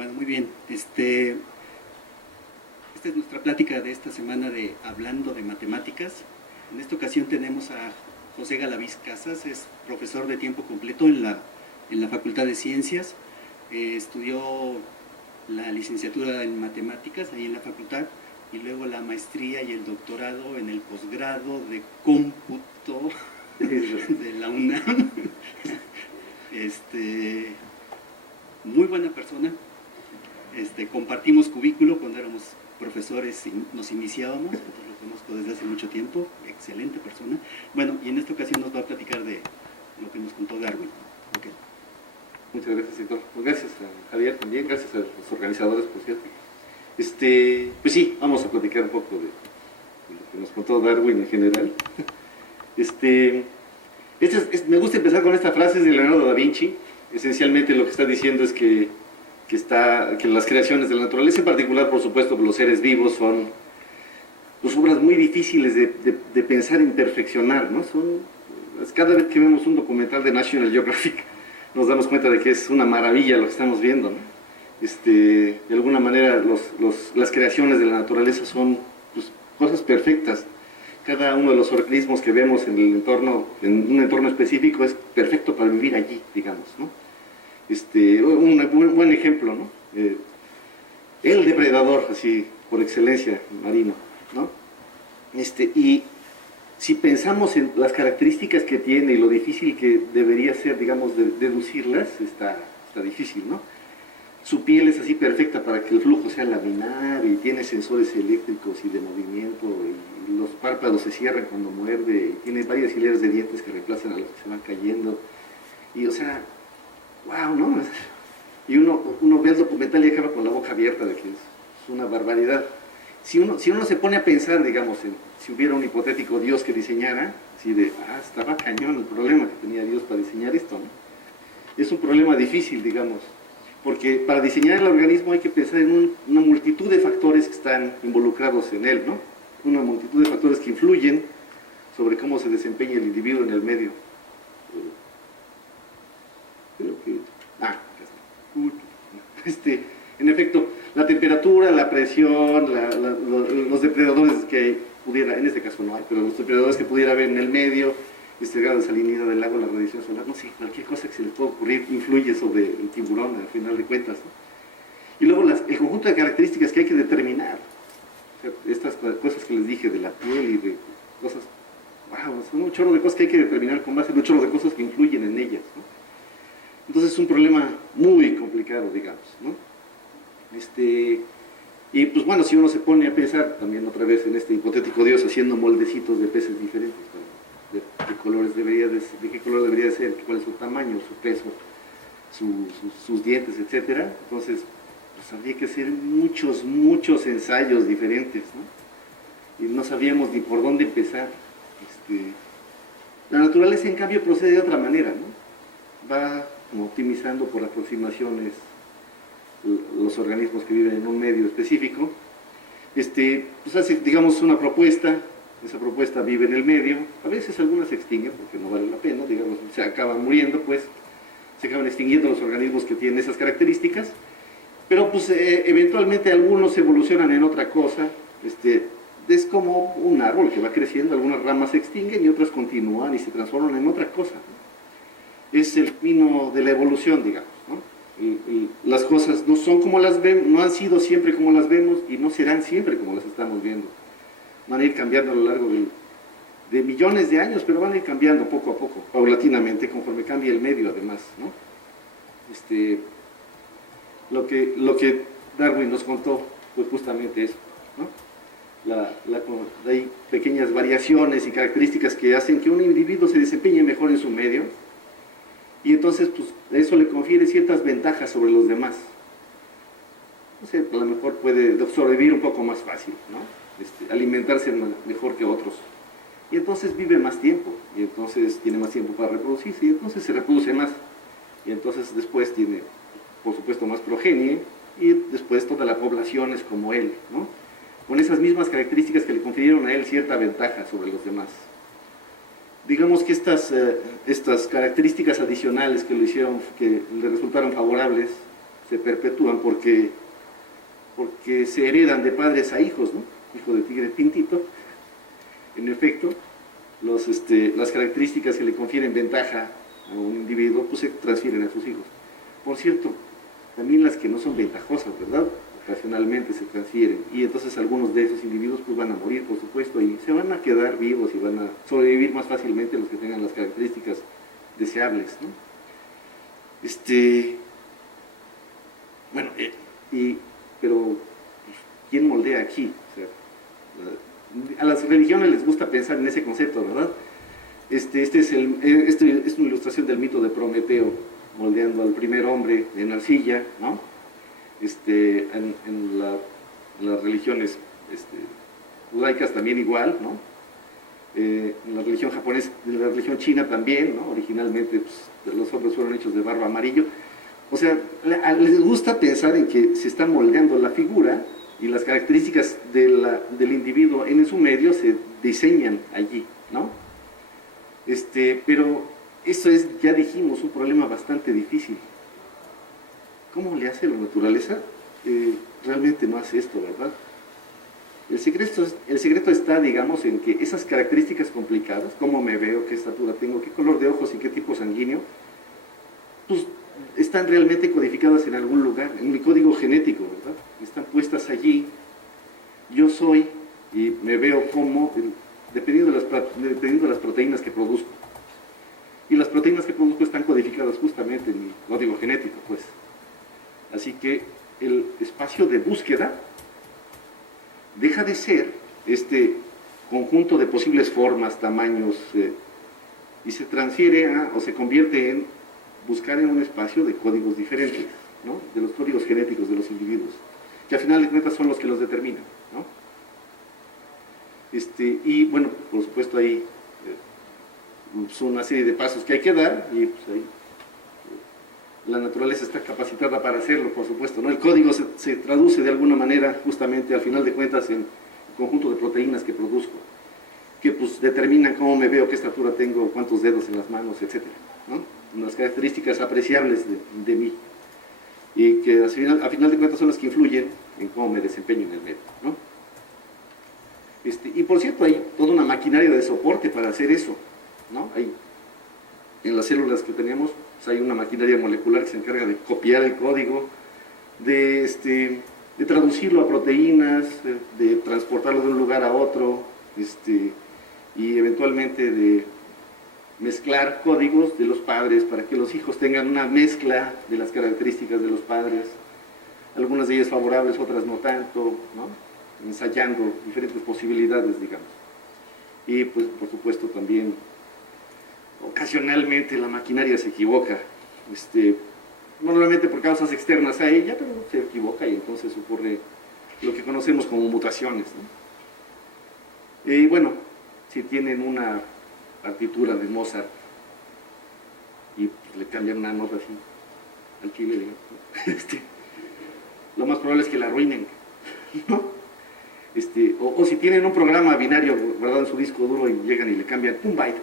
Bueno, muy bien. Esta es nuestra plática de esta semana de Hablando de Matemáticas. En esta ocasión tenemos a José Galaviz Casas, es profesor de tiempo completo en la Facultad de Ciencias. Estudió la licenciatura en Matemáticas ahí en la facultad y luego la maestría y el doctorado en el posgrado de cómputo de la UNAM. Muy buena persona. Compartimos cubículo cuando éramos profesores y nos iniciábamos, entonces lo conozco desde hace mucho tiempo, excelente persona. Bueno, y en esta ocasión nos va a platicar de lo que nos contó Darwin. Okay. Muchas gracias, Héctor. Pues gracias a Javier también, gracias a los organizadores, por cierto. Pues sí, vamos a platicar un poco de lo que nos contó Darwin en general. Me gusta empezar con esta frase de Leonardo da Vinci. Esencialmente lo que está diciendo es que las creaciones de la naturaleza, en particular, por supuesto, los seres vivos, son pues, obras muy difíciles de pensar en perfeccionar, ¿no? Cada vez que vemos un documental de National Geographic, nos damos cuenta de que es una maravilla lo que estamos viendo, ¿no? De alguna manera, las creaciones de la naturaleza son pues, cosas perfectas. Cada uno de los organismos que vemos en un entorno específico es perfecto para vivir allí, digamos, ¿no? Un buen ejemplo, ¿no? El depredador, así, por excelencia, marino, ¿no? Y si pensamos en las características que tiene y lo difícil que debería ser, digamos, deducirlas, está difícil, ¿no? Su piel es así perfecta para que el flujo sea laminar y tiene sensores eléctricos y de movimiento y los párpados se cierran cuando muerde y tiene varias hileras de dientes que reemplazan a los que se van cayendo y o sea, wow, ¿no? Y uno ve el documental y acaba con la boca abierta de que es una barbaridad. Si uno se pone a pensar, digamos, si hubiera un hipotético Dios que diseñara, así de, estaba cañón el problema que tenía Dios para diseñar esto, ¿no? Es un problema difícil, digamos. Porque para diseñar el organismo hay que pensar en una multitud de factores que están involucrados en él, ¿no? Una multitud de factores que influyen sobre cómo se desempeña el individuo en el medio. En efecto, la temperatura, la presión, los depredadores que pudiera, en este caso no hay, pero los depredadores que pudiera haber en el medio, grado de salinidad del agua, la radiación solar, no sé, cualquier cosa que se les pueda ocurrir influye sobre el tiburón al final de cuentas, ¿no? Y luego el conjunto de características que hay que determinar, o sea, estas cosas que les dije de la piel y de cosas, wow, son un chorro de cosas que hay que determinar con base en un chorro de cosas que influyen en ellas, ¿no? Entonces es un problema muy complicado, digamos, ¿no? Y pues bueno, si uno se pone a pensar también otra vez en este hipotético Dios haciendo moldecitos de peces diferentes, ¿no? De qué color debería ser, cuál es su tamaño, su peso, sus dientes, etc. Entonces, pues habría que hacer muchos ensayos diferentes, ¿no? Y no sabíamos ni por dónde empezar. La naturaleza, en cambio, procede de otra manera, ¿no? Va como optimizando por aproximaciones los organismos que viven en un medio específico. Pues hace, digamos, una propuesta. Esa propuesta vive en el medio, a veces algunas se extinguen porque no vale la pena, digamos, se acaban muriendo, pues, se acaban extinguiendo los organismos que tienen esas características, pero pues eventualmente algunos evolucionan en otra cosa, es como un árbol que va creciendo, algunas ramas se extinguen y otras continúan y se transforman en otra cosa, ¿no? Es el camino de la evolución, digamos, ¿no? Las cosas no son como las vemos, no han sido siempre como las vemos y no serán siempre como las estamos viendo. Van a ir cambiando a lo largo de millones de años, pero van a ir cambiando poco a poco, paulatinamente, conforme cambie el medio, además, ¿no? Lo que Darwin nos contó fue justamente eso, ¿no? Hay pequeñas variaciones y características que hacen que un individuo se desempeñe mejor en su medio, y entonces, pues, eso le confiere ciertas ventajas sobre los demás. No sé, a lo mejor puede sobrevivir un poco más fácil, ¿no? Alimentarse mejor que otros, y entonces vive más tiempo, y entonces tiene más tiempo para reproducirse, y entonces se reproduce más, y entonces después tiene, por supuesto, más progenie, y después toda la población es como él, ¿no? Con esas mismas características que le confirieron a él cierta ventaja sobre los demás. Digamos que estas características adicionales que le resultaron favorables se perpetúan porque se heredan de padres a hijos, ¿no? Hijo de tigre pintito. En efecto, las características que le confieren ventaja a un individuo, pues se transfieren a sus hijos. Por cierto, también las que no son ventajosas, ¿verdad? Ocasionalmente se transfieren, y entonces algunos de esos individuos pues van a morir, por supuesto, y se van a quedar vivos y van a sobrevivir más fácilmente los que tengan las características deseables, ¿no? Bueno, pero pues, ¿quién moldea aquí? O sea, a las religiones les gusta pensar en ese concepto, ¿verdad? Esta es una ilustración del mito de Prometeo, moldeando al primer hombre en arcilla, ¿no? En las religiones judaicas también igual, ¿no? En la religión japonesa, en la religión china también, ¿no? Originalmente pues, los hombres fueron hechos de barro amarillo. O sea, les gusta pensar en que se está moldeando la figura y las características del individuo en su medio se diseñan allí, ¿no? Pero eso es, ya dijimos, un problema bastante difícil. ¿Cómo le hace la naturaleza? Realmente no hace esto, ¿verdad? El secreto está, digamos, en que esas características complicadas, cómo me veo, qué estatura tengo, qué color de ojos y qué tipo sanguíneo, pues están realmente codificadas en algún lugar, en mi código genético, ¿verdad? Están puestas allí. Yo soy y me veo como, dependiendo de las proteínas que produzco. Y las proteínas que produzco están codificadas justamente en mi código genético, pues. Así que el espacio de búsqueda deja de ser este conjunto de posibles formas, tamaños, y se transfiere o se convierte en buscar en un espacio de códigos diferentes, ¿no? De los códigos genéticos de los individuos, que al final de cuentas son los que los determinan, ¿no? Y bueno, por supuesto hay son una serie de pasos que hay que dar, y pues ahí la naturaleza está capacitada para hacerlo, por supuesto, ¿no? El código se traduce de alguna manera justamente al final de cuentas en el conjunto de proteínas que produzco, que pues determinan cómo me veo, qué estatura tengo, cuántos dedos en las manos, etcétera, ¿no? Unas características apreciables de mí, y que al final de cuentas son las que influyen en cómo me desempeño en el medio, ¿no? Y por cierto, hay toda una maquinaria de soporte para hacer eso, ¿no? En las células que tenemos, pues hay una maquinaria molecular que se encarga de copiar el código, de traducirlo a proteínas, de transportarlo de un lugar a otro, y eventualmente de mezclar códigos de los padres para que los hijos tengan una mezcla de las características de los padres, algunas de ellas favorables, otras no tanto, ¿no? Ensayando diferentes posibilidades, digamos. Y pues por supuesto también ocasionalmente la maquinaria se equivoca, normalmente por causas externas a ella, pero se equivoca y entonces ocurre lo que conocemos como mutaciones, ¿no? Y bueno, si tienen una partitura de Mozart y pues, le cambian una nota así al chile, digamos, lo más probable es que la arruinen, ¿no? O si tienen un programa binario guardado en su disco duro y llegan y le cambian un byte,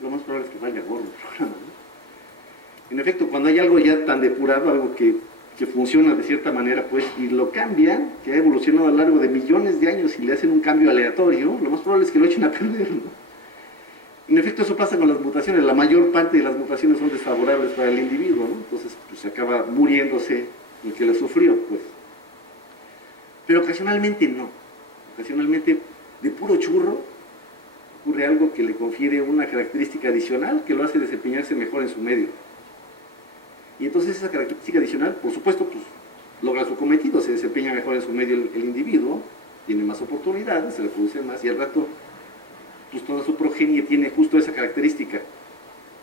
lo más probable es que vaya gordo el programa, ¿no? En efecto, cuando hay algo ya tan depurado, algo que funciona de cierta manera, pues, y lo cambian, que ha evolucionado a lo largo de millones de años y le hacen un cambio aleatorio, lo más probable es que lo echen a perder, ¿no? En efecto, eso pasa con las mutaciones. La mayor parte de las mutaciones son desfavorables para el individuo, ¿no? Entonces, pues, se acaba muriéndose el que la sufrió, pues. Pero ocasionalmente no. Ocasionalmente, de puro churro, ocurre algo que le confiere una característica adicional que lo hace desempeñarse mejor en su medio. Y entonces esa característica adicional, por supuesto, pues, logra su cometido, se desempeña mejor en su medio el individuo, tiene más oportunidades, se reproduce más, y al rato, pues toda su progenie tiene justo esa característica.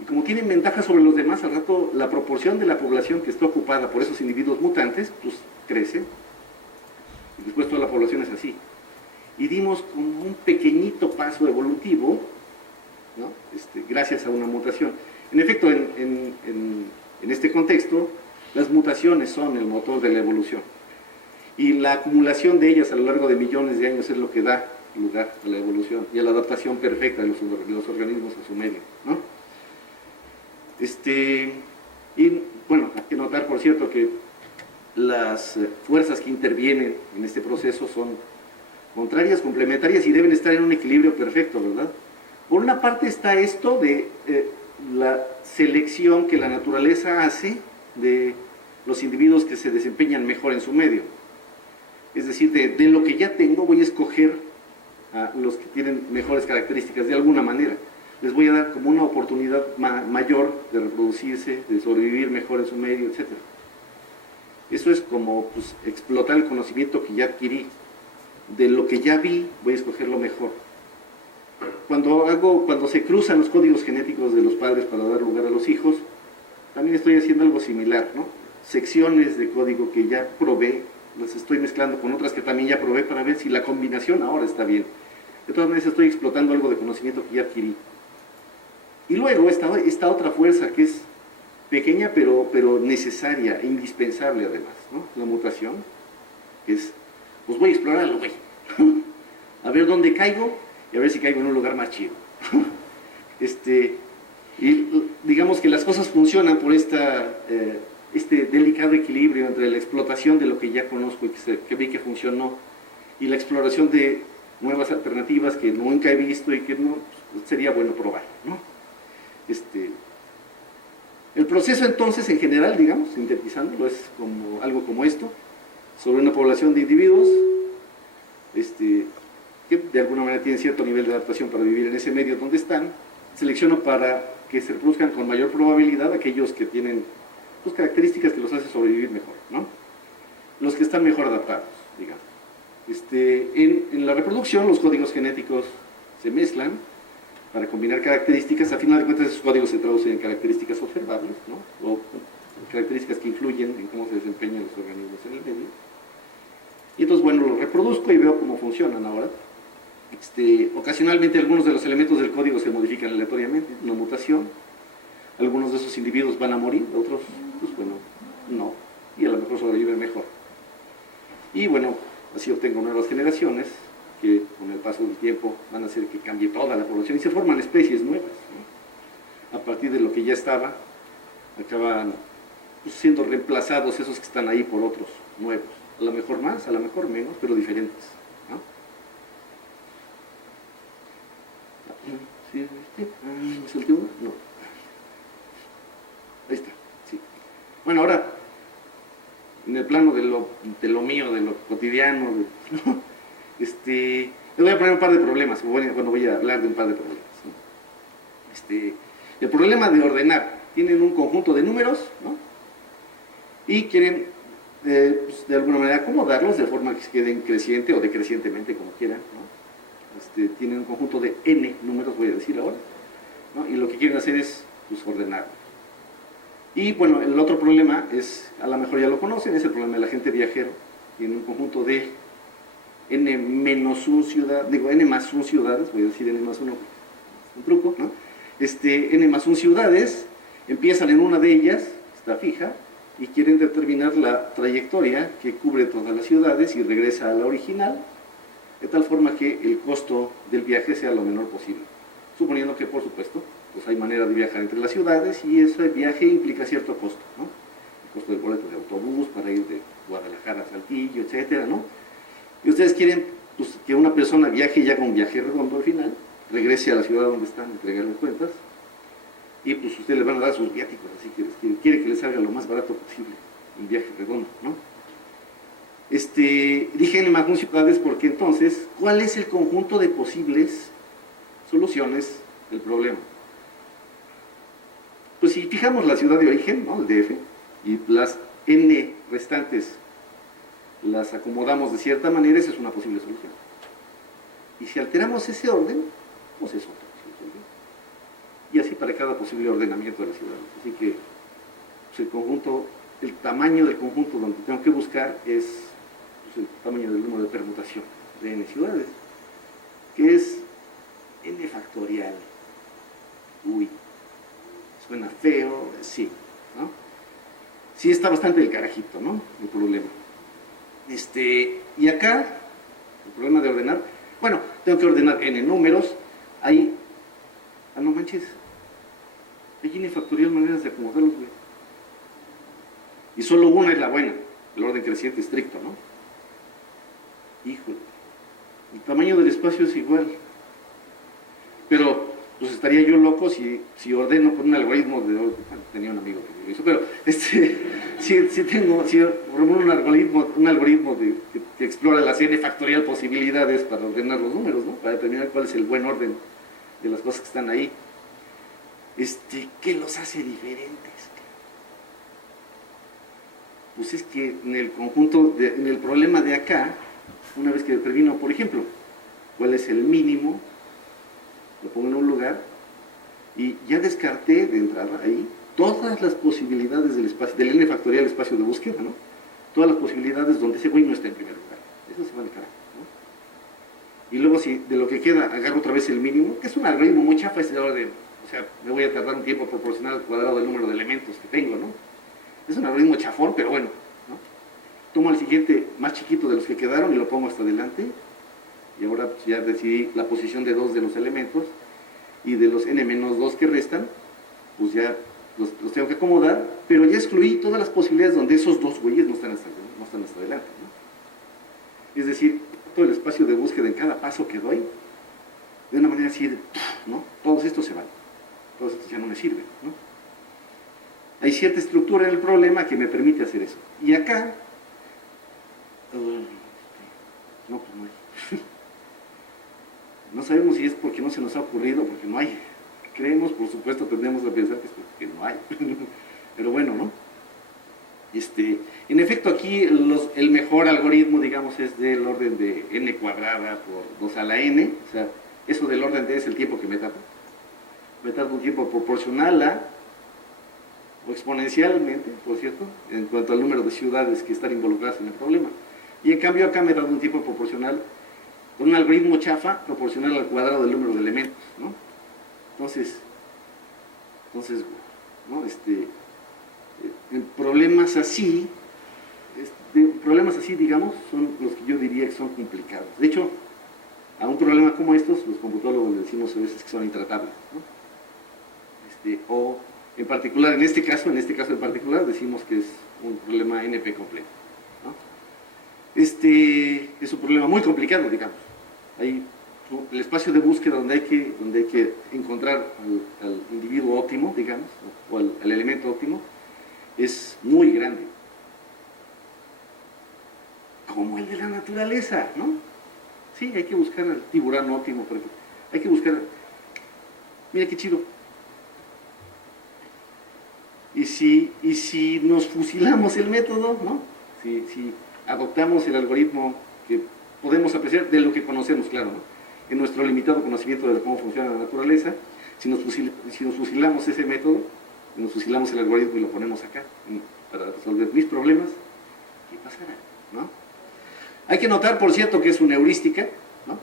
Y como tienen ventaja sobre los demás, al rato la proporción de la población que está ocupada por esos individuos mutantes, pues crece. Y después toda la población es así. Y dimos como un pequeñito paso evolutivo, ¿no? Gracias a una mutación. En efecto, en este contexto, las mutaciones son el motor de la evolución. Y la acumulación de ellas a lo largo de millones de años es lo que da lugar a la evolución y a la adaptación perfecta de los organismos a su medio, ¿no? Y bueno, hay que notar, por por cierto, que las fuerzas que intervienen en este proceso son contrarias, complementarias y deben estar en un equilibrio perfecto, ¿verdad? Por una parte está esto de la selección que la naturaleza hace de los individuos que se desempeñan mejor en su medio. Es decir, de lo que ya tengo voy a escoger a los que tienen mejores características de alguna manera. Les voy a dar como una oportunidad mayor de reproducirse, de sobrevivir mejor en su medio, etc. Eso es como pues, explotar el conocimiento que ya adquirí. De lo que ya vi, voy a escoger lo mejor. Cuando se cruzan los códigos genéticos de los padres para dar lugar a los hijos, también estoy haciendo algo similar, ¿no? Secciones de código que ya probé, las estoy mezclando con otras que también ya probé para ver si la combinación ahora está bien. De todas maneras estoy explotando algo de conocimiento que ya adquirí. Y luego esta otra fuerza que es pequeña pero necesaria e indispensable además, ¿no? La mutación, es, pues voy a explorarlo, güey. A ver dónde caigo y a ver si caigo en un lugar más chido. Y digamos que las cosas funcionan por este delicado equilibrio entre la explotación de lo que ya conozco y que vi que funcionó y la exploración de nuevas alternativas que nunca he visto y que no pues, sería bueno probar, ¿no? El proceso entonces en general, digamos, sintetizándolo, es como algo como esto, sobre una población de individuos que de alguna manera tienen cierto nivel de adaptación para vivir en ese medio donde están. Selecciono para que se reproduzcan con mayor probabilidad aquellos que tienen pues, características que los hacen sobrevivir mejor, ¿no? Los que están mejor adaptados, digamos. En la reproducción los códigos genéticos se mezclan para combinar características. A final de cuentas esos códigos se traducen en características observables, ¿no? O características que influyen en cómo se desempeñan los organismos en el medio. Y entonces, bueno, los reproduzco y veo cómo funcionan ahora. Ocasionalmente algunos de los elementos del código se modifican aleatoriamente, una mutación. Algunos de esos individuos van a morir, otros, pues bueno, no. Y a lo mejor sobreviven mejor. Y bueno, así obtengo nuevas generaciones que con el paso del tiempo van a hacer que cambie toda la población y se forman especies nuevas, ¿no? A partir de lo que ya estaba, acaban pues, siendo reemplazados esos que están ahí por otros nuevos. A lo mejor más, a lo mejor menos, pero diferentes, ¿no? ¿Sí? ¿Es el último? No. Ahí está, sí. Bueno, ahora, en el plano de lo mío, de lo cotidiano, ¿no? Les voy a poner un par de problemas, bueno, voy a hablar de un par de problemas, ¿no? El problema de ordenar, tienen un conjunto de números, ¿no? Y quieren, pues, de alguna manera, acomodarlos de forma que se queden creciente o decrecientemente, como quieran, ¿no? Tienen un conjunto de n números, voy a decir ahora, ¿no? Y lo que quieren hacer es, pues, ordenarlos. Y, bueno, el otro problema es, a lo mejor ya lo conocen, es el problema del agente viajero. Tiene un conjunto de n más 1 ciudades, voy a decir n más 1, un truco, ¿no? N más 1 ciudades, empiezan en una de ellas, está fija, y quieren determinar la trayectoria que cubre todas las ciudades y regresa a la original, de tal forma que el costo del viaje sea lo menor posible. Suponiendo que, por supuesto, pues hay manera de viajar entre las ciudades y ese viaje implica cierto costo, ¿no? El costo del boleto de autobús para ir de Guadalajara a Saltillo, etcétera, ¿no? Y ustedes quieren pues, que una persona viaje y haga un viaje redondo al final, regrese a la ciudad donde están, entregarles cuentas, y pues ustedes les van a dar sus viáticos, así que quieren que les salga lo más barato posible el viaje redondo, ¿no? Dije n más 1 ciudades porque entonces, ¿cuál es el conjunto de posibles soluciones del problema? Pues si fijamos la ciudad de origen, ¿no? El DF, y las n restantes las acomodamos de cierta manera, esa es una posible solución. Y si alteramos ese orden, pues es otra posible solución. Y así para cada posible ordenamiento de las ciudades. Así que pues el conjunto, el tamaño del conjunto donde tengo que buscar es pues, el tamaño del número de permutación de n ciudades, que es n factorial. Uy, suena feo, sí, ¿no? Sí está bastante del carajito, ¿no? El problema. Y acá, el problema de ordenar, bueno, tengo que ordenar n números, hay, no manches, hay n factorial maneras de acomodarlos, güey. y solo una es la buena, el orden creciente estricto, ¿no? Híjole, el tamaño del espacio es igual, pero pues estaría yo loco si ordeno con un algoritmo de... Bueno, tenía un amigo que lo hizo, pero si formulo un algoritmo que explora las n factorial posibilidades para ordenar los números, ¿no? Para determinar cuál es el buen orden de las cosas que están ahí. ¿Qué los hace diferentes? Pues es que en el conjunto, en el problema de acá, una vez que determino, por ejemplo, cuál es el mínimo, lo pongo en un lugar, y ya descarté de entrada ahí todas las posibilidades del espacio, del n factorial espacio de búsqueda, ¿no? Todas las posibilidades donde ese güey no está en primer lugar. Eso se va al carajo, ¿no? Y luego si de lo que queda agarro otra vez el mínimo, que es un algoritmo muy chafa, es de orden, o sea, me voy a tardar un tiempo proporcional al cuadrado del número de elementos que tengo, ¿no? Es un algoritmo chafón, pero bueno, ¿no? Tomo el siguiente más chiquito de los que quedaron y lo pongo hasta adelante, y ahora pues, ya decidí la posición de 2 de los elementos, y de los n-2 que restan, pues ya los tengo que acomodar, pero ya excluí todas las posibilidades donde esos dos güeyes no están hasta adelante, ¿no? Es decir, todo el espacio de búsqueda en cada paso que doy, de una manera así, ¿no? Todos estos se van, todos estos ya no me sirven, ¿no? Hay cierta estructura en el problema que me permite hacer eso. Y acá, no, pues no hay. No sabemos si es porque no se nos ha ocurrido, porque no hay. Creemos, por supuesto, tendemos a pensar que es porque no hay. Pero bueno, ¿no? En efecto, aquí el mejor algoritmo, digamos, es del orden de n cuadrada por 2 a la n. O sea, eso del orden de es el tiempo que me tardo. Me tardo un tiempo proporcional a, o exponencialmente, por cierto, en cuanto al número de ciudades que están involucradas en el problema. Y en cambio acá me tardo un tiempo proporcional con un algoritmo chafa proporcional al cuadrado del número de elementos, ¿no? Entonces, ¿no? Problemas así, digamos, son los que yo diría que son complicados. De hecho, a un problema como estos, los computólogos le decimos a veces que son intratables, ¿no? O en particular, en este caso en particular, decimos que es un problema NP completo, ¿no? Es un problema muy complicado, digamos. Hay el espacio de búsqueda donde hay que encontrar al individuo óptimo, digamos, o al elemento óptimo, es muy grande. Como el de la naturaleza, ¿no? Sí, hay que buscar al tiburón óptimo, pero hay que buscar... Mira qué chido. Y si nos fusilamos el método, ¿no? Si adoptamos el algoritmo que podemos apreciar de lo que conocemos, claro, ¿no? En nuestro limitado conocimiento de cómo funciona la naturaleza, si nos fusilamos ese método, nos fusilamos el algoritmo y lo ponemos acá para resolver mis problemas, ¿qué pasará? ¿No? Hay que notar, por cierto, que es una heurística, ¿no?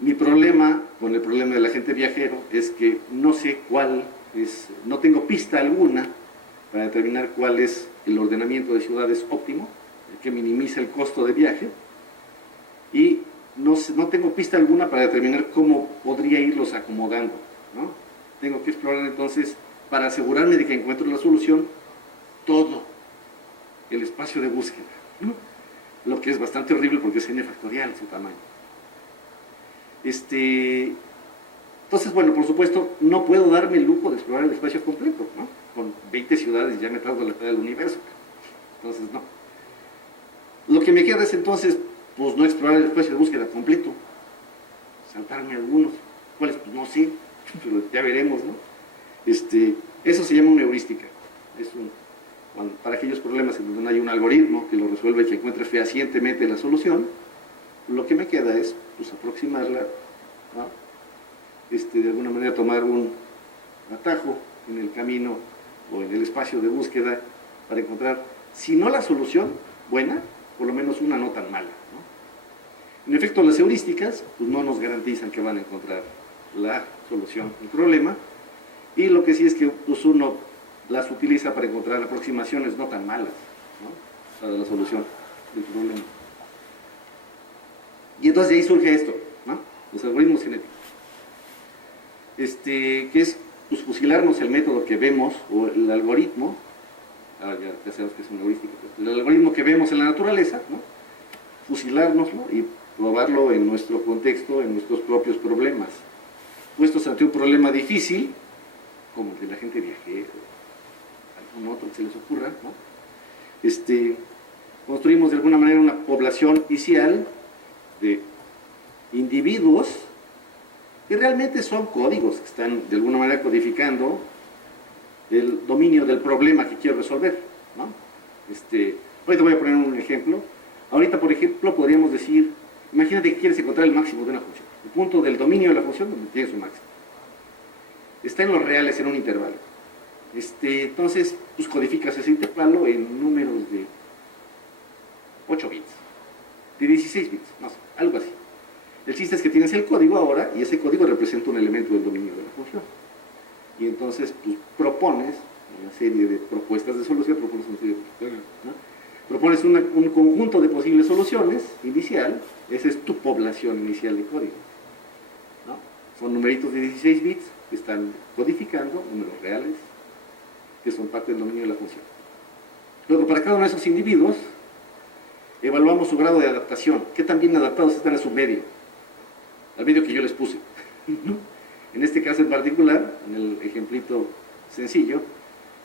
Mi problema con el problema del agente viajero es que no sé cuál es, no tengo pista alguna para determinar cuál es el ordenamiento de ciudades óptimo, el que minimiza el costo de viaje, y no tengo pista alguna para determinar cómo podría irlos acomodando, ¿no? Tengo que explorar entonces, para asegurarme de que encuentro la solución, todo el espacio de búsqueda, ¿no? Lo que es bastante horrible porque es n factorial su tamaño. Entonces, bueno, por supuesto, no puedo darme el lujo de explorar el espacio completo, ¿no? Con 20 ciudades ya me tardo la mitad del universo. Entonces, no. Lo que me queda es entonces, pues no explorar el espacio de búsqueda completo, saltarme algunos, cuáles, pues no sé, pero ya veremos, ¿no? Eso se llama una heurística. Para aquellos problemas en donde no hay un algoritmo que lo resuelva y que encuentre fehacientemente la solución, lo que me queda es pues, aproximarla, ¿no? De alguna manera tomar un atajo en el camino o en el espacio de búsqueda para encontrar, si no la solución buena, por lo menos una no tan mala, ¿no? En efecto, las heurísticas pues, no nos garantizan que van a encontrar la solución del problema, y lo que sí es que pues, uno las utiliza para encontrar aproximaciones no tan malas, ¿no? Para la solución del problema. Y entonces de ahí surge esto, ¿no? Los algoritmos genéticos. Que es pues, fusilarnos el método que vemos, o el algoritmo, ahora ya sabemos que es una heurística, pero el algoritmo que vemos en la naturaleza, ¿no? Fusilárnoslo y probarlo en nuestro contexto, en nuestros propios problemas. Puestos ante un problema difícil, como el de la gente viajera, algún otro que se les ocurra, ¿no? Construimos de alguna manera una población inicial de individuos que realmente son códigos que están de alguna manera codificando el dominio del problema que quiero resolver, ¿no? Ahorita voy a poner un ejemplo. Ahorita, por ejemplo, podríamos decir, imagínate que quieres encontrar el máximo de una función, el punto del dominio de la función donde tiene su máximo. Está en los reales en un intervalo. Entonces, pues codificas ese intervalo en números de 8 bits, de 16 bits, no sé, algo así. El chiste es que tienes el código ahora y ese código representa un elemento del dominio de la función. Y entonces pues, propones una serie de propuestas de solución, propones un conjunto de posibles soluciones inicial, esa es tu población inicial de código, ¿no? Son numeritos de 16 bits que están codificando números reales que son parte del dominio de la función. Luego, para cada uno de esos individuos, evaluamos su grado de adaptación, qué tan bien adaptados están a su medio, al medio que yo les puse. En este caso en particular, en el ejemplito sencillo,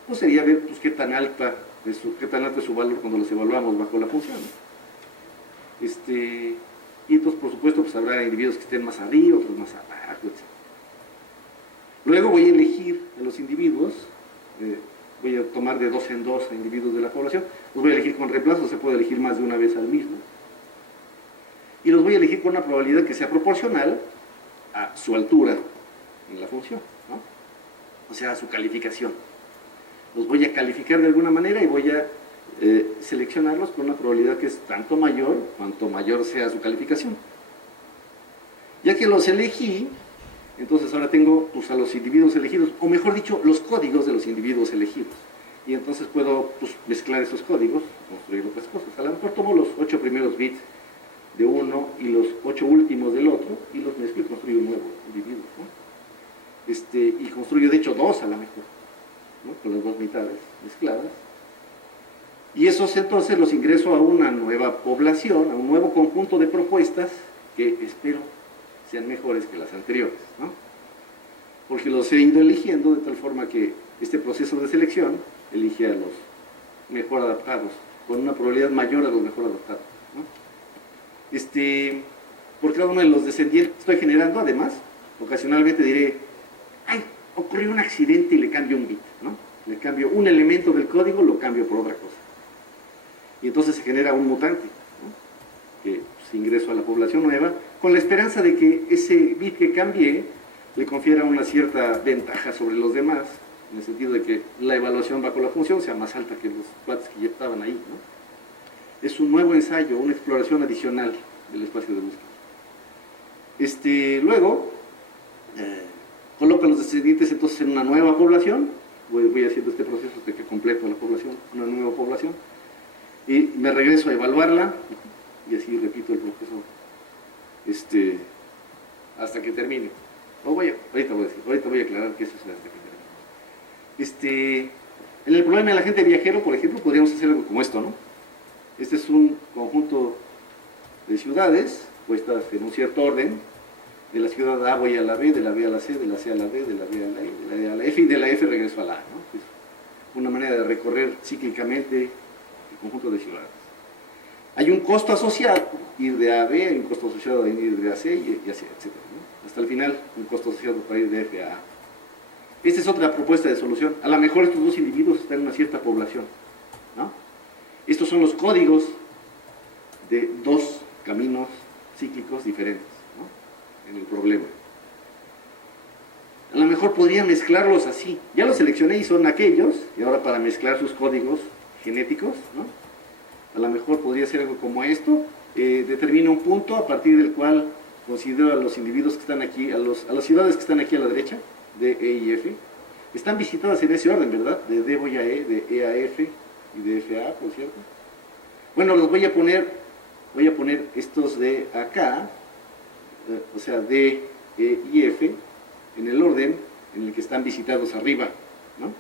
pues sería ver pues, qué tan alto es su valor cuando los evaluamos bajo la función. Y entonces, por supuesto, pues habrá individuos que estén más arriba, otros más abajo, etc. Luego voy a elegir a los individuos, voy a tomar de 2 en 2 a individuos de la población, los voy a elegir con reemplazo, se puede elegir más de una vez al mismo, y los voy a elegir con una probabilidad que sea proporcional a su altura en la función, ¿no? O sea, a su calificación. Los voy a calificar de alguna manera y voy a seleccionarlos con una probabilidad que es tanto mayor cuanto mayor sea su calificación. Ya que los elegí, entonces ahora tengo pues, a los individuos elegidos, o mejor dicho, los códigos de los individuos elegidos. Y entonces puedo pues, mezclar esos códigos, construir otras cosas. A lo mejor tomo los 8 primeros bits de uno y los 8 últimos del otro, y los mezclo y construyo un nuevo individuo, ¿no? Y construyo de hecho 2 a lo mejor, ¿no? Con las 2 mitades mezcladas. Y esos entonces los ingreso a una nueva población, a un nuevo conjunto de propuestas que espero sean mejores que las anteriores, ¿no? Porque los he ido eligiendo de tal forma que este proceso de selección elige a los mejor adaptados, con una probabilidad mayor a los mejor adaptados, ¿no? Por cada uno de los descendientes que estoy generando, además, ocasionalmente diré, ay, ocurrió un accidente y le cambio un bit, ¿no? Le cambio un elemento del código, lo cambio por otra cosa. Y entonces se genera un mutante, ¿no? Que pues, ingreso a la población nueva, con la esperanza de que ese bit que cambié le confiera una cierta ventaja sobre los demás, en el sentido de que la evaluación bajo la función sea más alta que los cuates que ya estaban ahí, ¿no? Es un nuevo ensayo, una exploración adicional del espacio de búsqueda. Luego, coloco a los descendientes entonces en una nueva población, voy haciendo este proceso hasta que completo la población, una nueva población, y me regreso a evaluarla, y así repito el proceso hasta que termine. Ahorita voy a aclarar que eso es hasta que termine. En el problema de la gente viajero, por ejemplo, podríamos hacer algo como esto, ¿no? Este es un conjunto de ciudades puestas en un cierto orden. De la ciudad A voy a la B, de la B a la C, de la C a la D, de la B a la E, de la E a la F, y de la F regreso a la A, ¿no? Es una manera de recorrer cíclicamente el conjunto de ciudades. Hay un costo asociado, ir de A a B, hay un costo asociado a ir de A a C, y así, etc., ¿no? Hasta el final, un costo asociado para ir de F a A. Esta es otra propuesta de solución. A lo mejor estos dos individuos están en una cierta población, ¿no? Estos son los códigos de 2 caminos cíclicos diferentes, ¿no? En el problema. A lo mejor podría mezclarlos así. Ya los seleccioné y son aquellos, y ahora para mezclar sus códigos genéticos, ¿no? A lo mejor podría ser algo como esto. Determino un punto a partir del cual considero a los individuos que están aquí, a las ciudades que están aquí a la derecha, D, E y F. Están visitadas en ese orden, ¿verdad? De D voy a E, de E a F y de F a A, por cierto. Bueno, los voy a poner estos de acá, o sea, D, E y F, en el orden en el que están visitados arriba, ¿no?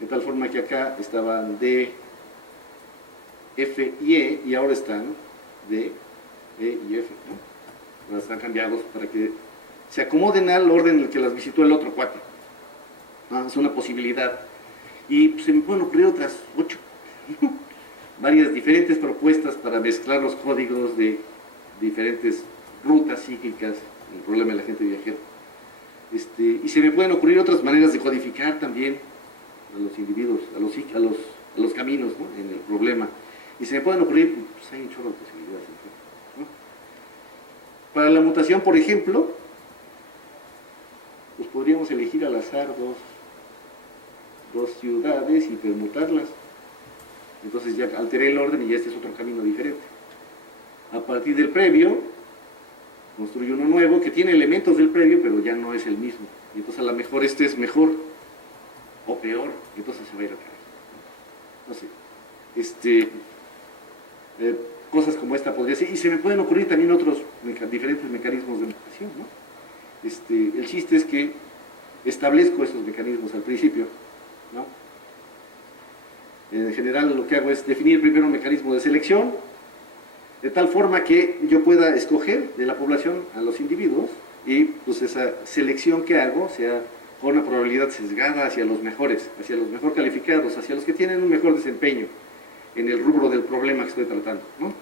de tal forma que acá estaban D, F y E, y ahora están D, E y F, ¿no? Las han cambiado para que se acomoden al orden en el que las visitó el otro cuate, ¿no? Es una posibilidad. Y pues, se me pueden ocurrir otras 8, varias diferentes propuestas para mezclar los códigos de diferentes rutas cíclicas, el problema de la gente viajera. Y se me pueden ocurrir otras maneras de codificar también a los individuos, a los caminos, ¿no? En el problema. Y se me pueden ocurrir, pues hay un chorro de posibilidades, ¿no? Para la mutación, por ejemplo, pues podríamos elegir al azar dos ciudades y permutarlas. Entonces ya alteré el orden y ya este es otro camino diferente. A partir del previo, construyo uno nuevo que tiene elementos del previo, pero ya no es el mismo. Y entonces a lo mejor este es mejor o peor, y entonces se va a ir a caer. No sé. Cosas como esta podría ser. Y se me pueden ocurrir también otros diferentes mecanismos de mutación, ¿no? El chiste es que establezco esos mecanismos al principio, ¿no? En general lo que hago es definir primero un mecanismo de selección, de tal forma que yo pueda escoger de la población a los individuos, y pues esa selección que hago sea con una probabilidad sesgada hacia los mejores, hacia los mejor calificados, hacia los que tienen un mejor desempeño en el rubro del problema que estoy tratando, ¿no?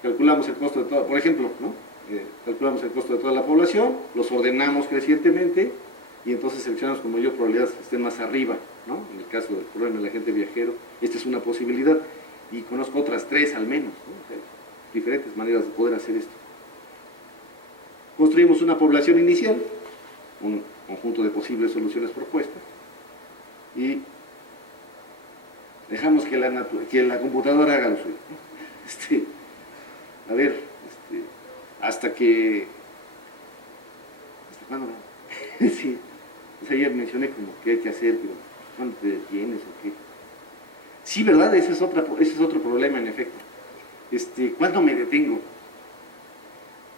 Calculamos el costo de toda, por ejemplo, ¿no? Calculamos el costo de toda la población, los ordenamos crecientemente, y entonces seleccionamos con mayor probabilidad que estén más arriba, ¿no? En el caso del problema del agente viajero, esta es una posibilidad, y conozco otras 3 al menos, ¿no? O sea, diferentes maneras de poder hacer esto. Construimos una población inicial, un conjunto de posibles soluciones propuestas, y dejamos que la computadora haga lo suyo, ¿no? A ver, hasta que... ¿Hasta cuándo? Sí, o sea, ya mencioné como que hay que hacer, pero ¿cuándo te detienes o qué? Sí, ¿verdad? Ese es otro problema, en efecto. ¿Cuándo me detengo?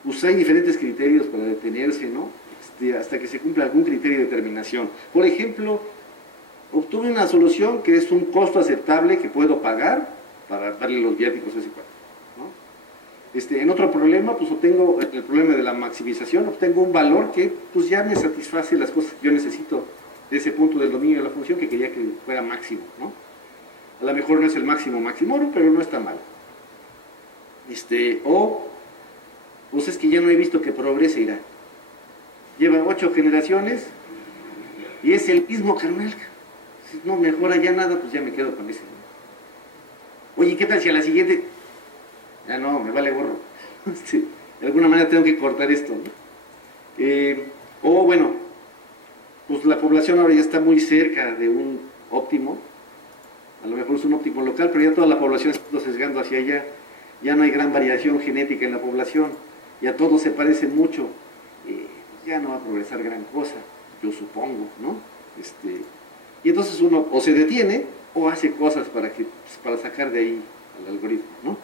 Pues hay diferentes criterios para detenerse, ¿no? Hasta que se cumpla algún criterio de determinación. Por ejemplo, obtuve una solución que es un costo aceptable que puedo pagar para darle los viáticos a ese cuadro, ¿no? En otro problema, pues obtengo el problema de la maximización, obtengo un valor que pues ya me satisface las cosas que yo necesito de ese punto del dominio de la función que quería que fuera máximo, ¿no? A lo mejor no es el máximo maximorum, pero no está mal. Pues es que ya no he visto que progrese, irá. Lleva 8 generaciones y es el mismo carnal. Si no mejora ya nada, pues ya me quedo con ese. Oye, ¿qué tal si a la siguiente? Ya no, me vale gorro. De alguna manera tengo que cortar esto, ¿no? Bueno, pues la población ahora ya está muy cerca de un óptimo. A lo mejor es un óptimo local, pero ya toda la población está sesgando hacia allá. Ya no hay gran variación genética en la población. Ya todos se parecen mucho. Ya no va a progresar gran cosa, yo supongo, ¿no? Y entonces uno o se detiene o hace cosas para sacar de ahí al algoritmo, ¿no?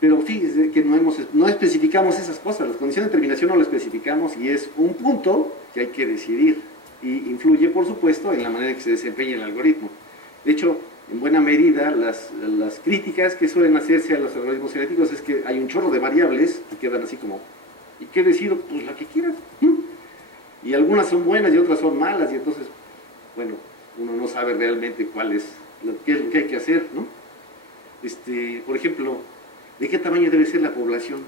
Pero fíjese que no especificamos esas cosas, las condiciones de determinación no las especificamos y es un punto que hay que decidir y influye, por supuesto, en la manera en que se desempeña el algoritmo. De hecho, en buena medida, las críticas que suelen hacerse a los algoritmos genéticos es que hay un chorro de variables que quedan así como, ¿y qué decido? Pues la que quieras. Y algunas son buenas y otras son malas, y entonces, bueno, uno no sabe realmente qué es lo que hay que hacer, ¿no? Por ejemplo, ¿de qué tamaño debe ser la población?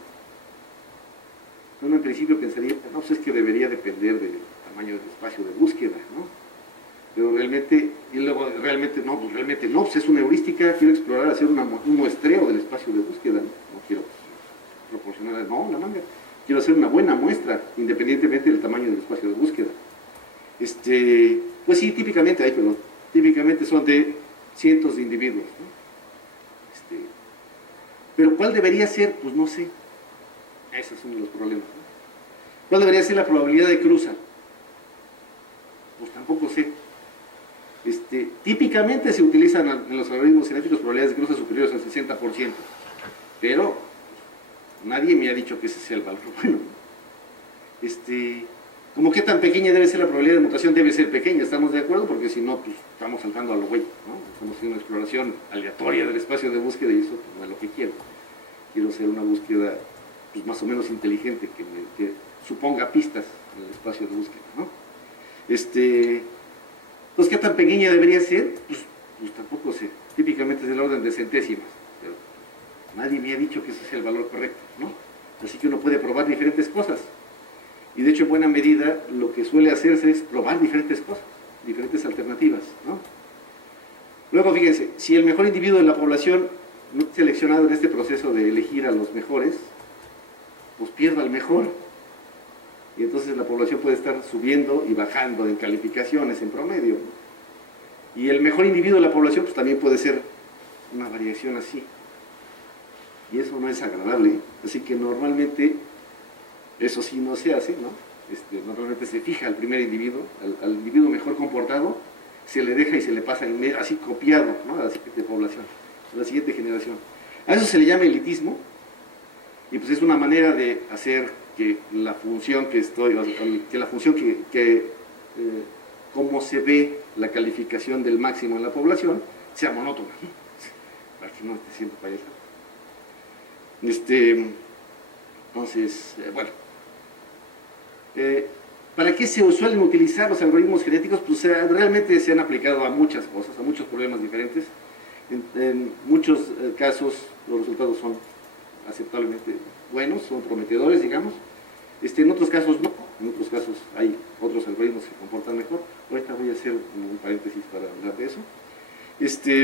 Uno en principio pensaría, no, pues es que debería depender del tamaño del espacio de búsqueda, ¿no? Pero realmente, pues es una heurística, quiero explorar, hacer un muestreo del espacio de búsqueda, no quiero proporcionar, la manga, quiero hacer una buena muestra, independientemente del tamaño del espacio de búsqueda. Pues sí, típicamente son de cientos de individuos, ¿no? Pero ¿cuál debería ser? Pues no sé, esos son los problemas, ¿no? ¿Cuál debería ser la probabilidad de cruza? Pues tampoco sé. Típicamente se utilizan en los algoritmos genéticos probabilidades de cruza superiores al 60%, pero nadie me ha dicho que ese sea el valor bueno. Como qué tan pequeña debe ser la probabilidad de mutación, debe ser pequeña, ¿estamos de acuerdo? Porque si no, pues estamos saltando a lo güey, ¿no? Estamos haciendo una exploración aleatoria del espacio de búsqueda y eso pues, no es lo que quiero. Quiero hacer una búsqueda pues, más o menos inteligente, que suponga pistas en el espacio de búsqueda, ¿no? Pues qué tan pequeña debería ser, pues tampoco sé, típicamente es del orden de centésimas, pero nadie me ha dicho que ese sea el valor correcto, ¿no? Así que uno puede probar diferentes cosas. Y de hecho, en buena medida, lo que suele hacerse es probar diferentes cosas, diferentes alternativas, ¿no? Luego, fíjense, si el mejor individuo de la población no es seleccionado en este proceso de elegir a los mejores, pues pierda al mejor. Y entonces la población puede estar subiendo y bajando en calificaciones, en promedio. Y el mejor individuo de la población, pues también puede ser una variación así. Y eso no es agradable, ¿eh? Así que normalmente eso sí no se hace, ¿no? Normalmente se fija al primer individuo, al individuo mejor comportado, se le deja y se le pasa así copiado, ¿no? A la siguiente población, a la siguiente generación. A eso se le llama elitismo, y pues es una manera de hacer que la función cómo se ve la calificación del máximo en la población, sea monótona, para que no esté siendo payasa. Entonces, bueno. ¿Para qué se suelen utilizar los algoritmos genéticos? Pues realmente se han aplicado a muchas cosas, a muchos problemas diferentes. En muchos casos los resultados son aceptablemente buenos, son prometedores, digamos. En otros casos no, en otros casos hay otros algoritmos que se comportan mejor. Ahorita voy a hacer un paréntesis para hablar de eso.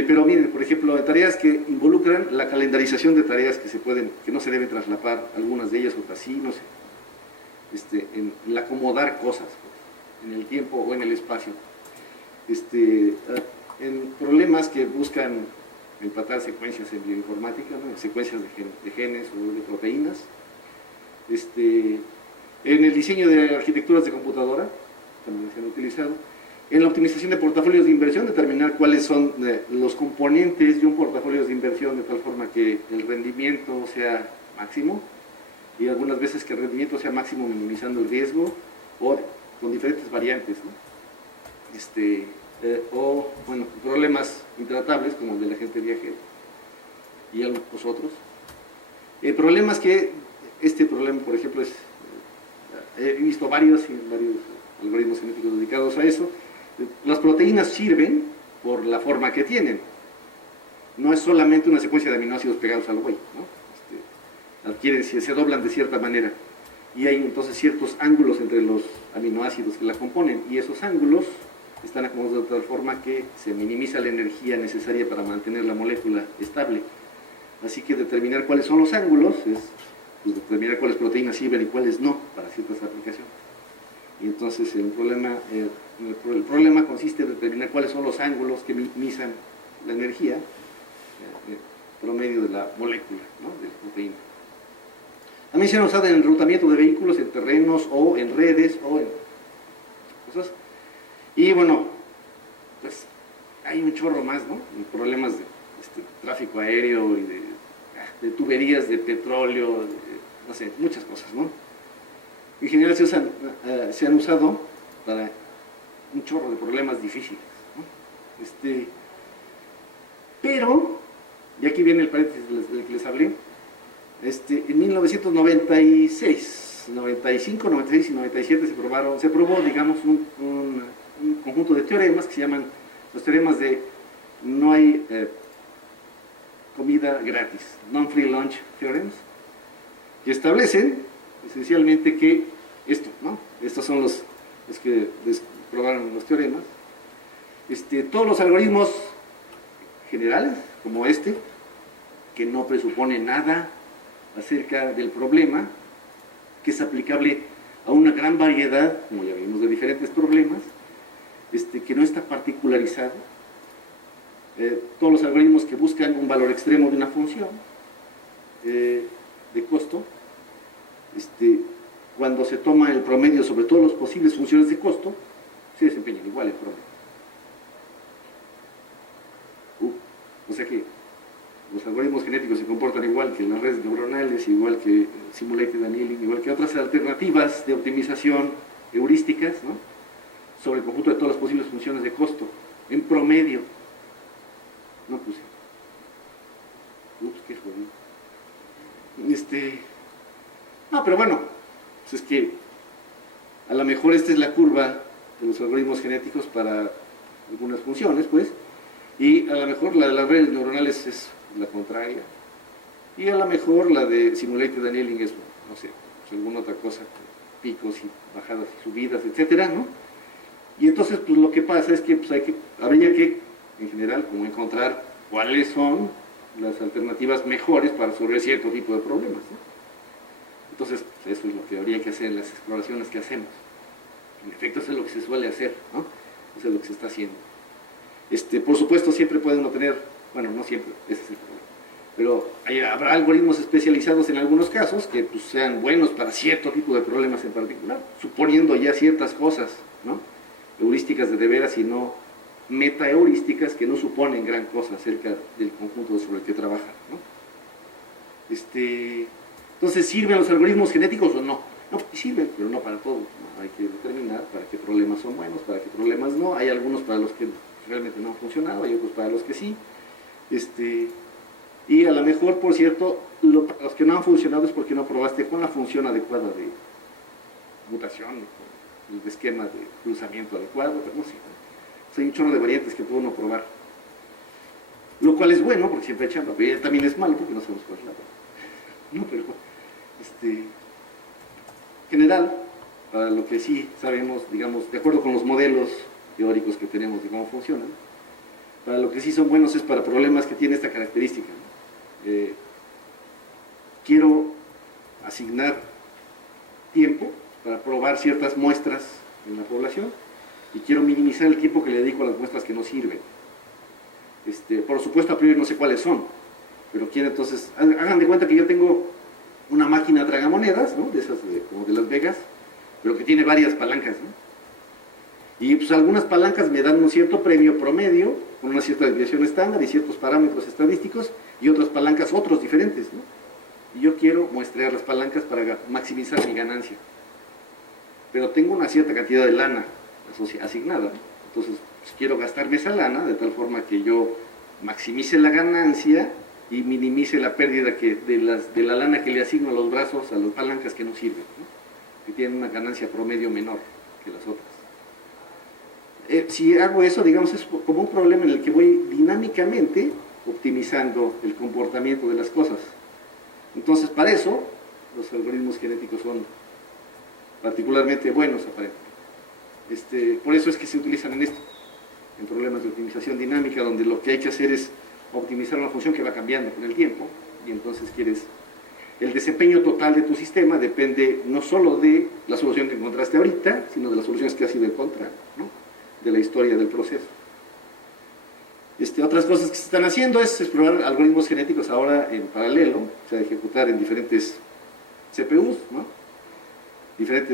Pero miren, por ejemplo, en tareas que involucran la calendarización de tareas que no se deben traslapar, algunas de ellas otras sí, no sé. En el acomodar cosas en el tiempo o en el espacio. En problemas que buscan empatar secuencias en bioinformática, ¿no? Secuencias de genes o de proteínas. En el diseño de arquitecturas de computadora, también se han utilizado. En la optimización de portafolios de inversión, determinar cuáles son los componentes de un portafolio de inversión de tal forma que el rendimiento sea máximo, y algunas veces que el rendimiento sea máximo minimizando el riesgo, o con diferentes variantes, ¿no? O, bueno, problemas intratables como el del agente viajero y algunos otros. Problemas que, este problema, por ejemplo, he visto varios algoritmos genéticos dedicados a eso. Las proteínas sirven por la forma que tienen. No es solamente una secuencia de aminoácidos pegados al güey, ¿no? Se doblan de cierta manera. Y hay entonces ciertos ángulos entre los aminoácidos que la componen. Y esos ángulos están acomodados de tal forma que se minimiza la energía necesaria para mantener la molécula estable. Así que determinar cuáles son los ángulos es pues, determinar cuáles proteínas sirven y cuáles no para ciertas aplicaciones. Y entonces el problema consiste en determinar cuáles son los ángulos que minimizan la energía promedio de la molécula, ¿no? De la proteína. También se han usado en el enrutamiento de vehículos, en terrenos o en redes o en cosas. Y bueno, pues hay un chorro más, ¿no? Problemas de tráfico aéreo y de tuberías de petróleo, no sé, muchas cosas, ¿no? En general se han usado para un chorro de problemas difíciles, ¿no? Pero, y aquí viene el paréntesis del que les hablé, en 1996, 95, 96 y 97 se probó, digamos, un conjunto de teoremas que se llaman los teoremas de no hay comida gratis, non-free lunch theorems, que establecen esencialmente que ¿no? Estos son los que probaron los teoremas. Todos los algoritmos generales, como que no presupone nada acerca del problema, que es aplicable a una gran variedad, como ya vimos, de diferentes problemas, que no está particularizado. Todos los algoritmos que buscan un valor extremo de una función de costo, cuando se toma el promedio sobre todas las posibles funciones de costo, se desempeñan igual el promedio. O sea que los algoritmos genéticos se comportan igual que las redes neuronales, igual que simulated annealing, igual que otras alternativas de optimización heurísticas, ¿no?, sobre el conjunto de todas las posibles funciones de costo, en promedio. No puse. Ups, qué jodido. No, pero bueno, pues es que a lo mejor esta es la curva de los algoritmos genéticos para algunas funciones, pues, y a lo mejor la de las redes neuronales es la contraria, y a lo mejor la de simulated annealing es, no sé, pues alguna otra cosa, picos y bajadas y subidas, etcétera, ¿no? Y entonces, pues lo que pasa es que, pues, habría que, en general, como encontrar cuáles son las alternativas mejores para resolver cierto tipo de problemas, ¿no? Entonces, pues, eso es lo que habría que hacer en las exploraciones que hacemos. En efecto, eso es lo que se suele hacer, ¿no? Eso es lo que se está haciendo. Por supuesto, siempre puede uno tener, bueno, no siempre, ese es el problema, pero habrá algoritmos especializados en algunos casos que, pues, sean buenos para cierto tipo de problemas en particular, suponiendo ya ciertas cosas, ¿no?, heurísticas de veras y no meta-heurísticas que no suponen gran cosa acerca del conjunto sobre el que trabajan, ¿no? Entonces, ¿sirven los algoritmos genéticos o no? No, sirven, pero no para todo, ¿no? Hay que determinar para qué problemas son buenos, para qué problemas no. Hay algunos para los que realmente no han funcionado, hay otros para los que sí. Y a lo mejor, por cierto, para los que no han funcionado es porque no probaste con la función adecuada de mutación, el esquema de cruzamiento adecuado, pero no sé. Hay un chorro de variantes que puede uno probar. Lo cual es bueno, porque siempre echan, pero también es malo porque no sabemos cuál es la buena. No, pero en general, para lo que sí sabemos, digamos, de acuerdo con los modelos teóricos que tenemos de cómo funcionan, para lo que sí son buenos es para problemas que tienen esta característica, ¿no? Quiero asignar tiempo para probar ciertas muestras en la población y quiero minimizar el tiempo que le dedico a las muestras que no sirven. Por supuesto, a priori no sé cuáles son, pero quiero entonces, hagan de cuenta que yo tengo una máquina tragamonedas, ¿no?, de esas como de Las Vegas, pero que tiene varias palancas, ¿no? Y pues algunas palancas me dan un cierto premio promedio, con una cierta desviación estándar y ciertos parámetros estadísticos, y otras palancas, otros diferentes, ¿no? Y yo quiero muestrear las palancas para maximizar mi ganancia. Pero tengo una cierta cantidad de lana asignada, entonces pues, quiero gastarme esa lana de tal forma que yo maximice la ganancia y minimice la pérdida de la lana que le asigno a los brazos, a las palancas que no sirven, ¿no?, que tienen una ganancia promedio menor que las otras. Si hago eso, digamos, es como un problema en el que voy dinámicamente optimizando el comportamiento de las cosas. Entonces, para eso, los algoritmos genéticos son particularmente buenos, aparentemente. Por eso es que se utilizan en problemas de optimización dinámica, donde lo que hay que hacer es optimizar una función que va cambiando con el tiempo, y entonces el desempeño total de tu sistema depende no solo de la solución que encontraste ahorita, sino de las soluciones que has ido encontrando, ¿no?, de la historia del proceso. Otras cosas que se están haciendo es explorar algoritmos genéticos ahora en paralelo, o sea, ejecutar en diferentes CPUs, ¿no?,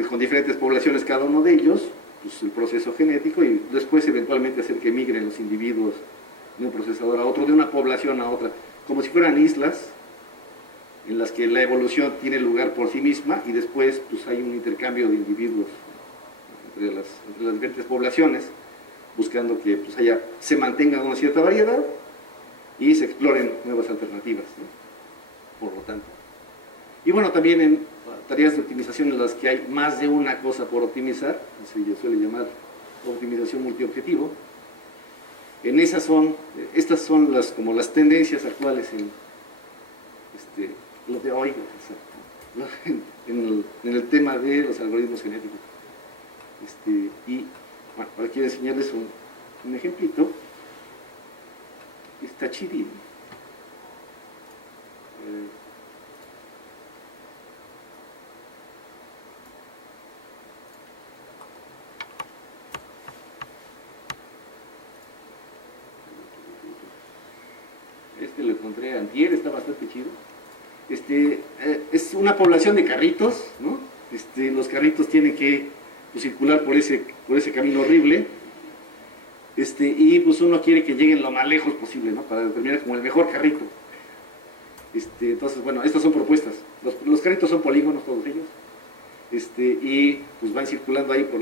con diferentes poblaciones cada uno de ellos, pues, el proceso genético, y después eventualmente hacer que migren los individuos de un procesador a otro, de una población a otra, como si fueran islas en las que la evolución tiene lugar por sí misma y después pues, hay un intercambio de individuos entre las diferentes poblaciones, buscando que pues, se mantenga una cierta variedad y se exploren nuevas alternativas, ¿no?, por lo tanto. Y bueno, también en tareas de optimización en las que hay más de una cosa por optimizar, se suele llamar optimización multiobjetivo. Estas son como las tendencias actuales en lo de hoy, en el tema de los algoritmos genéticos. Y bueno, ahora quiero enseñarles un ejemplito. Está chido. Lo encontré antier, está bastante chido. Es una población de carritos, ¿no? Los carritos tienen que pues, circular por ese camino horrible, y pues uno quiere que lleguen lo más lejos posible, ¿no?, para determinar como el mejor carrito. Entonces, bueno, estas son propuestas. Los carritos son polígonos, todos ellos, y pues van circulando ahí por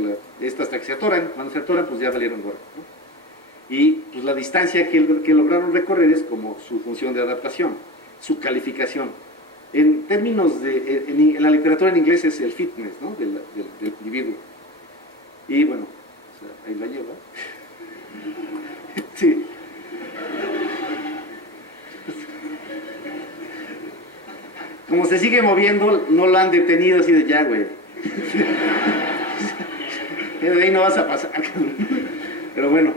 hasta que se atoran. Cuando se atoran, pues ya valieron gorro, ¿no? Y pues la distancia que lograron recorrer es como su función de adaptación, su calificación. En términos en la literatura en inglés es el fitness, ¿no? del individuo. Y bueno, o sea, ahí la lleva. Sí. Como se sigue moviendo, no lo han detenido así de ya, güey. De ahí no vas a pasar. Pero bueno,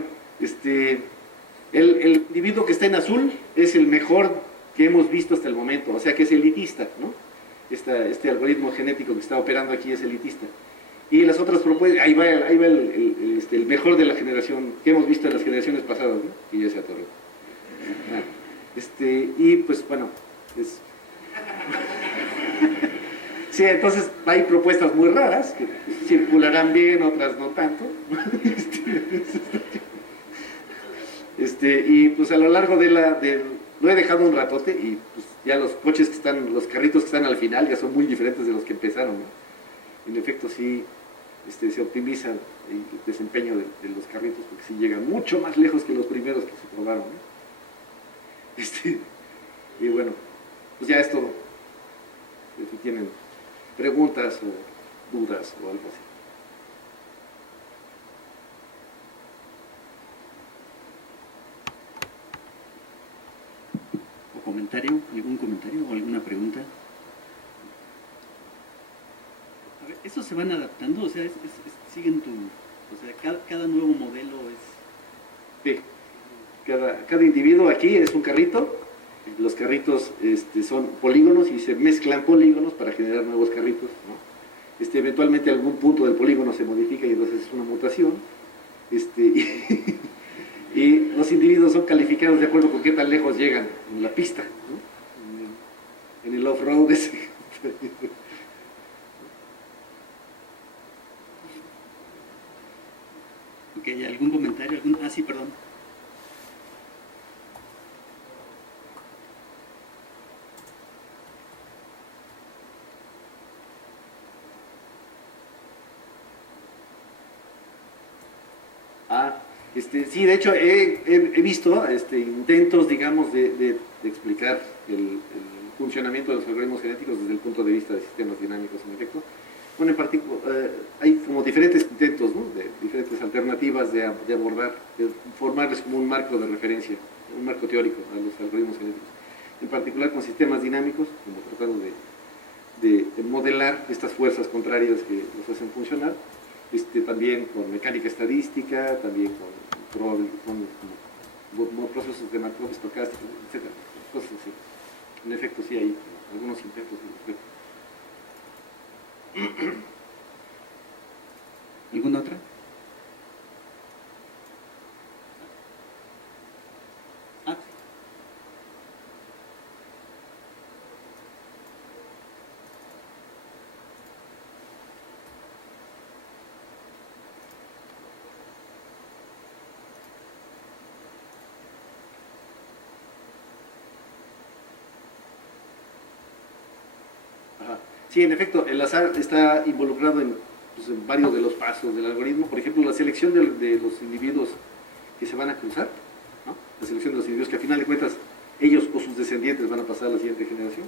el individuo que está en azul es el mejor que hemos visto hasta el momento, o sea que es elitista, ¿no? Este algoritmo genético que está operando aquí es elitista. Y las otras propuestas, ahí va el mejor de la generación que hemos visto en las generaciones pasadas, ¿no? Y ya se atoró. Y pues bueno, sí, entonces hay propuestas muy raras que circularán bien, otras no tanto. Y pues a lo largo lo he dejado un ratote y pues ya los coches los carritos que están al final ya son muy diferentes de los que empezaron, ¿no? En efecto sí se optimiza el desempeño de los carritos porque sí llegan mucho más lejos que los primeros que se probaron, ¿no? Y bueno, pues ya es todo. Si tienen preguntas o dudas o algo así. ¿Algún comentario o alguna pregunta? A ver, ¿esos se van adaptando? O sea, siguen o sea, cada nuevo modelo es... Sí, cada individuo aquí es un carrito, los carritos son polígonos y se mezclan polígonos para generar nuevos carritos, ¿no? Eventualmente algún punto del polígono se modifica y entonces es una mutación, y los individuos son calificados de acuerdo con qué tan lejos llegan en la pista, ¿no? En el off-road Ok, ¿algún comentario? Ah, sí, perdón. Sí, de hecho he visto intentos, digamos, de explicar el funcionamiento de los algoritmos genéticos desde el punto de vista de sistemas dinámicos, en efecto. Bueno, en particular, hay como diferentes intentos, ¿no? De diferentes alternativas de abordar, de formarles como un marco de referencia, un marco teórico a los algoritmos genéticos. En particular con sistemas dinámicos, como tratando de modelar estas fuerzas contrarias que los hacen funcionar, también con mecánica estadística, también con procesos de macroestocásticos, etc. Cosas así. En efecto, sí hay algunos intentos de respecto. ¿Alguna otra? Ah. Sí, en efecto, el azar está involucrado en varios de los pasos del algoritmo. Por ejemplo, la selección de los individuos que se van a cruzar, ¿no? La selección de los individuos que a final de cuentas ellos o sus descendientes van a pasar a la siguiente generación,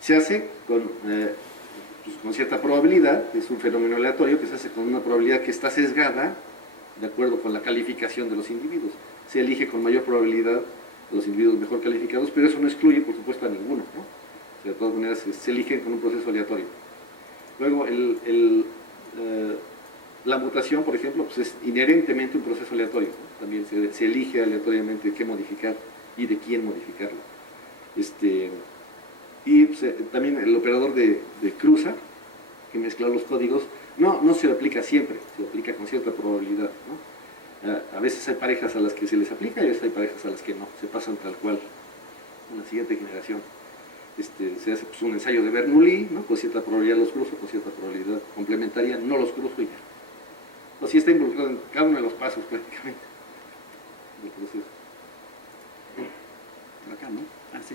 se hace con cierta probabilidad. Es un fenómeno aleatorio que se hace con una probabilidad que está sesgada de acuerdo con la calificación de los individuos. Se elige con mayor probabilidad a los individuos mejor calificados, pero eso no excluye, por supuesto, a ninguno, ¿no? De todas maneras se eligen con un proceso aleatorio. Luego la mutación, por ejemplo, pues es inherentemente un proceso aleatorio, ¿no? También se elige aleatoriamente qué modificar y de quién modificarlo. Y pues, también el operador de cruza, que mezcla los códigos, no se aplica siempre, se aplica con cierta probabilidad, ¿no? A veces hay parejas a las que se les aplica y a veces hay parejas a las que no, se pasan tal cual en la siguiente generación. Se hace pues, un ensayo de Bernoulli, ¿no? Con cierta probabilidad los cruzo, con cierta probabilidad complementaria no los cruzo y ya. O sí está involucrado en cada uno de los pasos prácticamente del proceso. Por acá, ¿no? Ah, sí.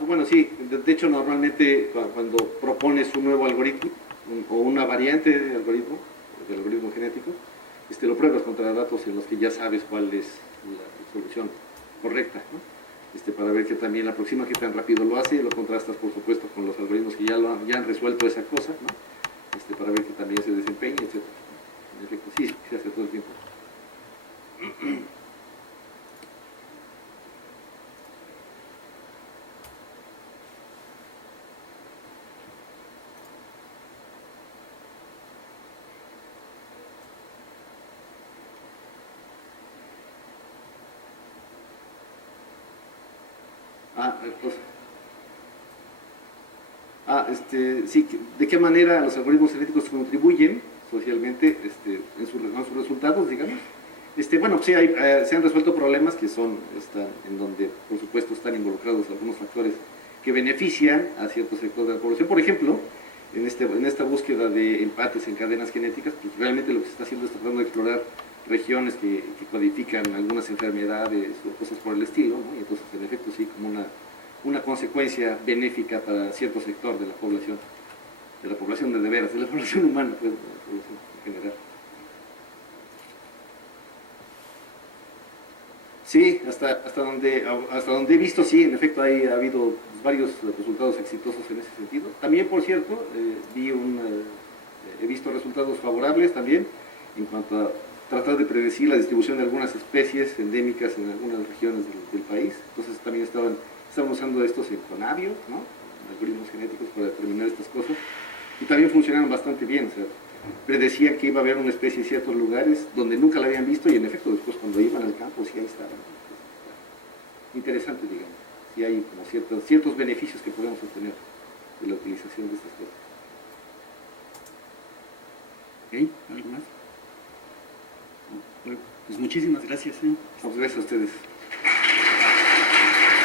Bueno, sí, de hecho normalmente cuando propones un nuevo algoritmo o una variante de algoritmo, del algoritmo genético, lo pruebas contra datos en los que ya sabes cuál es la solución correcta, ¿no? Para ver que también la próxima que tan rápido lo hace, lo contrastas por supuesto con los algoritmos que ya han resuelto esa cosa, ¿no? Para ver que también se desempeña, etc. En efecto, sí, se hace todo el tiempo. Sí, ¿de qué manera los algoritmos genéticos contribuyen socialmente en sus resultados, digamos? Bueno, sí, se han resuelto problemas que en donde, por supuesto, están involucrados algunos factores que benefician a ciertos sectores de la población. Por ejemplo, en esta búsqueda de empates en cadenas genéticas, pues realmente lo que se está haciendo es tratando de explorar regiones que codifican algunas enfermedades o cosas por el estilo, ¿no? Y entonces, en efecto, sí, como una consecuencia benéfica para cierto sector de la población de veras, de la población humana, pues, de la población en general. Sí, hasta donde he visto, sí, en efecto ha habido varios resultados exitosos en ese sentido. También, por cierto, he visto resultados favorables también en cuanto a tratar de predecir la distribución de algunas especies endémicas en algunas regiones del país. Entonces también estaban usando estos en Conavio, ¿no? Algoritmos genéticos para determinar estas cosas. Y también funcionaron bastante bien, o sea, predecían que iba a haber una especie en ciertos lugares donde nunca la habían visto y en efecto después cuando iban al campo sí ahí estaban. Interesante, digamos. Sí hay como ciertos beneficios que podemos obtener de la utilización de estas cosas. ¿Ok? ¿Algo más? Bueno, pues muchísimas gracias. Pues gracias a ustedes.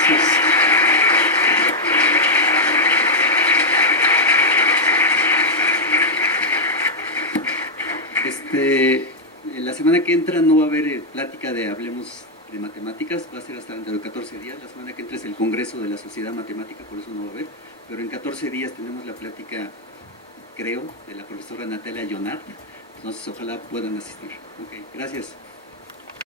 Gracias. La semana que entra no va a haber plática de Hablemos de Matemáticas, va a ser hasta dentro de 14 días. La semana que entra es el Congreso de la Sociedad Matemática, por eso no va a haber. Pero en 14 días tenemos la plática, creo, de la profesora Natalia Jonat. Entonces, ojalá puedan asistir. Ok, gracias.